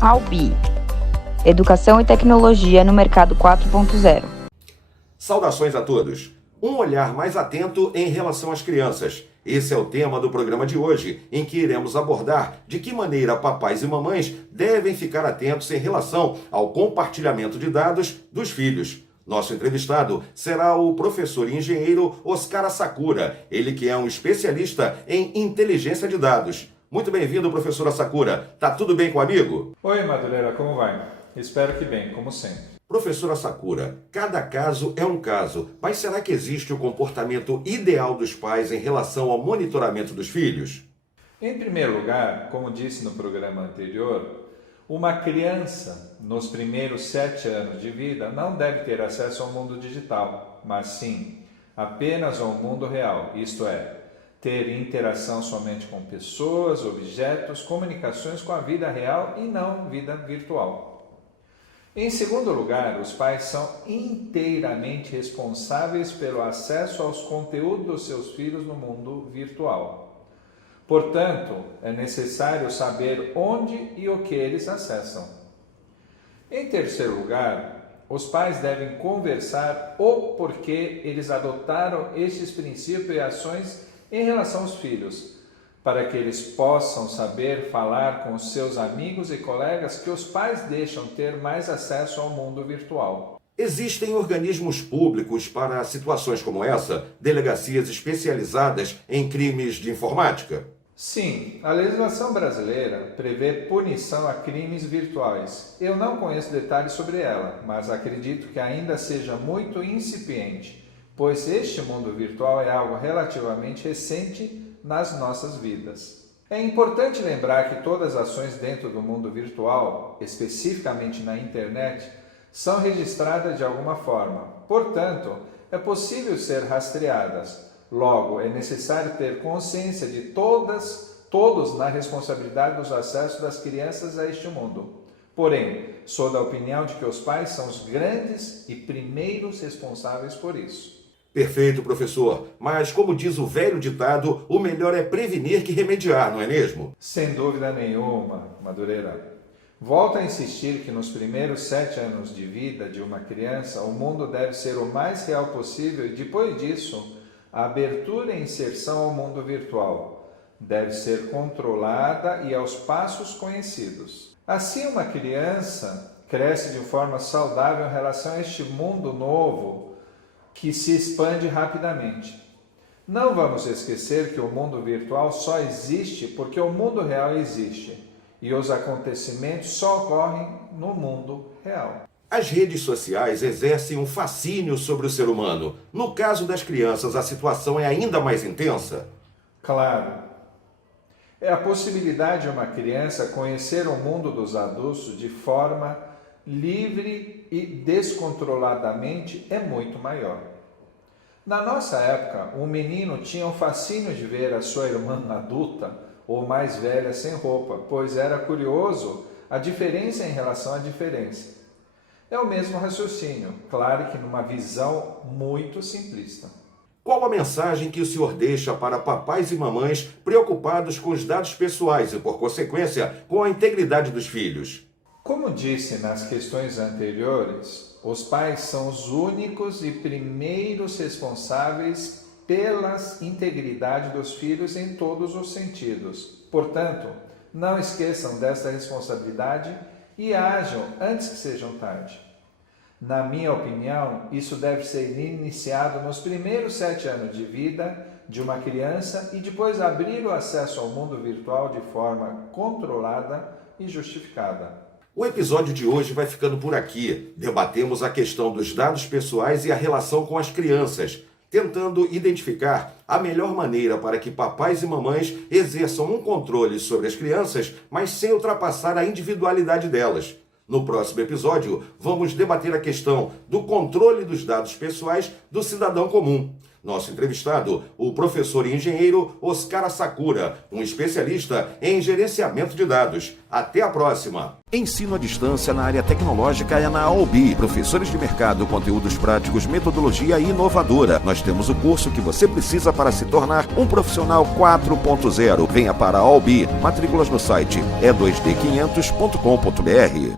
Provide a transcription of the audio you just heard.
Albi, Educação e Tecnologia no Mercado 4.0. Saudações a todos! Um olhar mais atento em relação às crianças. Esse é o tema do programa de hoje, em que iremos abordar de que maneira papais e mamães devem ficar atentos em relação ao compartilhamento de dados dos filhos. Nosso entrevistado será o professor e engenheiro Oscar Asakura, ele que é um especialista em inteligência de dados. Muito bem-vindo, professor Asakura. Tá tudo bem com o amigo? Oi, Madureira, como vai? Espero que bem, como sempre. Professor Asakura, cada caso é um caso, mas será que existe o comportamento ideal dos pais em relação ao monitoramento dos filhos? Em primeiro lugar, como disse no programa anterior, uma criança nos primeiros 7 anos de vida não deve ter acesso ao mundo digital, mas sim apenas ao mundo real, isto é, ter interação somente com pessoas, objetos, comunicações com a vida real e não vida virtual. Em segundo lugar, os pais são inteiramente responsáveis pelo acesso aos conteúdos dos seus filhos no mundo virtual. Portanto, é necessário saber onde e o que eles acessam. Em terceiro lugar, os pais devem conversar o porquê eles adotaram estes princípios e ações em relação aos filhos, para que eles possam saber falar com os seus amigos e colegas que os pais deixam ter mais acesso ao mundo virtual. Existem organismos públicos para situações como essa? Delegacias especializadas em crimes de informática? Sim, a legislação brasileira prevê punição a crimes virtuais. Eu não conheço detalhes sobre ela, mas acredito que ainda seja muito incipiente, pois este mundo virtual é algo relativamente recente nas nossas vidas. É importante lembrar que todas as ações dentro do mundo virtual, especificamente na internet, são registradas de alguma forma. Portanto, é possível ser rastreadas. Logo, é necessário ter consciência de todos na responsabilidade dos acessos das crianças a este mundo. Porém, sou da opinião de que os pais são os grandes e primeiros responsáveis por isso. Perfeito, professor. Mas, como diz o velho ditado, o melhor é prevenir que remediar, não é mesmo? Sem dúvida nenhuma, Madureira. Volto a insistir que nos primeiros 7 anos de vida de uma criança, o mundo deve ser o mais real possível e, depois disso, a abertura e inserção ao mundo virtual deve ser controlada e aos passos conhecidos. Assim, uma criança cresce de forma saudável em relação a este mundo novo que se expande rapidamente. Não vamos esquecer que o mundo virtual só existe porque o mundo real existe e os acontecimentos só ocorrem no mundo real. As redes sociais exercem um fascínio sobre o ser humano. No caso das crianças, a situação é ainda mais intensa? Claro. É a possibilidade de uma criança conhecer o mundo dos adultos de forma livre e descontroladamente é muito maior. Na nossa época, um menino tinha o fascínio de ver a sua irmã adulta ou mais velha sem roupa, pois era curioso a diferença em relação à diferença. É o mesmo raciocínio, claro que numa visão muito simplista. Qual a mensagem que o senhor deixa para papais e mamães preocupados com os dados pessoais e, por consequência, com a integridade dos filhos? Como disse nas questões anteriores, os pais são os únicos e primeiros responsáveis pela integridade dos filhos em todos os sentidos. Portanto, não esqueçam desta responsabilidade e ajam antes que sejam tarde. Na minha opinião, isso deve ser iniciado nos primeiros 7 anos de vida de uma criança e depois abrir o acesso ao mundo virtual de forma controlada e justificada. O episódio de hoje vai ficando por aqui. Debatemos a questão dos dados pessoais e a relação com as crianças, tentando identificar a melhor maneira para que papais e mamães exerçam um controle sobre as crianças, mas sem ultrapassar a individualidade delas. No próximo episódio, vamos debater a questão do controle dos dados pessoais do cidadão comum. Nosso entrevistado, o professor e engenheiro Oscar Sakura, um especialista em gerenciamento de dados. Até a próxima! Ensino à distância na área tecnológica é na AOB. Professores de mercado, conteúdos práticos, metodologia inovadora. Nós temos o curso que você precisa para se tornar um profissional 4.0. Venha para a AOB. Matrículas no site e2d500.com.br.